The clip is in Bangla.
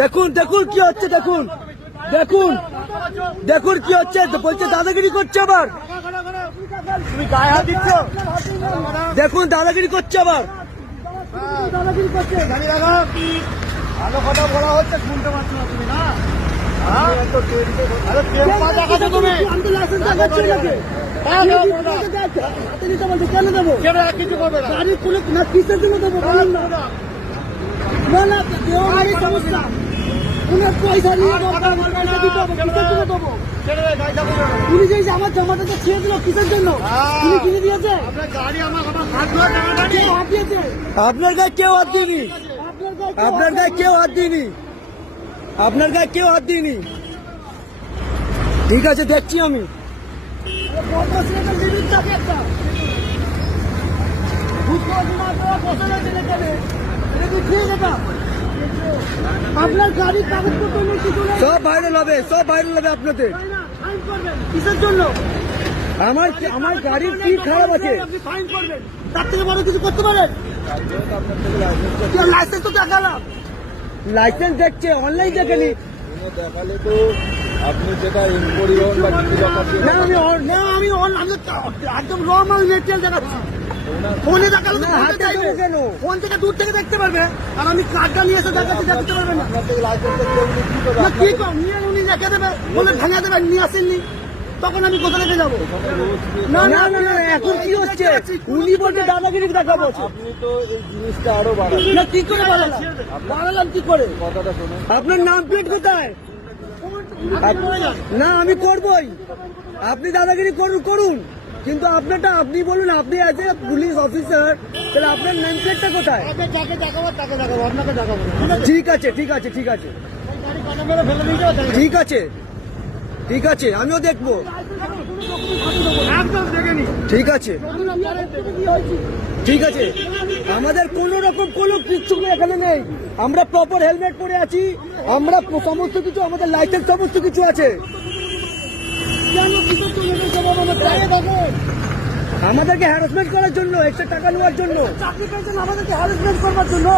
দেখুন দেখুন কি হচ্ছে, দেখুন দেখুন দেখুন কি হচ্ছে, বলছে দাদাগিরি করছে আবার। তুমি গায়ে হাত দিচ্ছ, দেখুন দাদাগিরি করছে আবার। দাদাগিরি করছে। ভালো কথা বলা হচ্ছে, শুনতে পাচ্ছ না তুমি? না কেন দেবো? কিছু করবে না, কিসের জন্য দেবো বলুন না? না সমস্যা, পয়সা নিয়ে দেবো। উনি যে আমার জমাটা তো ছেড়ে দিল কিসের জন্য? উনি কিনে দিয়েছে। আপনার গায়ে কেউ হাত দিইনি, আপনার গায়ে কেউ হাত দিইনি, আপনার গায়ে কেউ হাত দিইনি। ঠিক আছে, দেখছি আমি। আপনার গাড়ির কাগজপত্র নেই, কিছু নেই, সব ভাইরাল হবে, সব ভাইরাল হবে আপনাদের। ফাইন করবেন কিসের জন্য? আমার গাড়ির কি খারাপ আছে? আপনি ফাইন করবেন, তার থেকে বড় কিছু করতে পারেন? লাইসেন্স তো দেখালাম। লাইসেন্স দেখছে, অনলাইন দেখেনি। দেখালে তো আপনি যেটা পরিবহন বা না আমি একদম র মাল মেটেরিয়াল দেখাচ্ছি। ফোনে দেখালে তো হাতে দেবো কেন? ফোন থেকে দূর থেকে দেখতে পারবে, আর আমি কার্ডটা নিয়ে এসে দেখাচ্ছি, দেখতে পারবে না। কি কম নিয়ে উনি রেখে দেবে, বলে ভেঙে দেবে, নিয়ে আসেননি, তখন আমি কোথা রেখে যাবো? না না না না, এখন কি হচ্ছে? উনি বলছে দাদাগিরি দেখাবো। আপনি তো এই জিনিসটা আরো বাড়াবেন। না কি করে বাড়ালাম কি করে? কথাটা শুনুন, আপনার নাম প্লেট কোথায়? না আমি করবই, আপনি দাদাগিরি করুন, কিন্তু আপনারটা আপনি বলুন। আপনি অ্যাজ এ পুলিশ অফিসার, তাহলে আপনার নেম প্লেটটা কোথায়? যাকে দেখাবো তাকে দেখাবো, আপনাকে দেখাবো। ঠিক আছে ঠিক আছে ঠিক আছে ঠিক আছে ঠিক আছে, আমিও দেখবো। একদম দেখেনি। ঠিক আছে ঠিক আছে, আমাদের কোনো রকম কোনো কিচ্ছু এখানে নেই। আমরা প্রপার হেলমেট পরে আছি, আমরা সমস্ত কিছু, আমাদের লাইসেন্স সমস্ত কিছু আছে। আমাদেরকে হ্যারাসমেন্ট করার জন্য, এক্সট্রা টাকা নেওয়ার জন্য। চাকরি পেয়েছেন আমাদেরকে হ্যারাসমেন্ট করবার জন্য।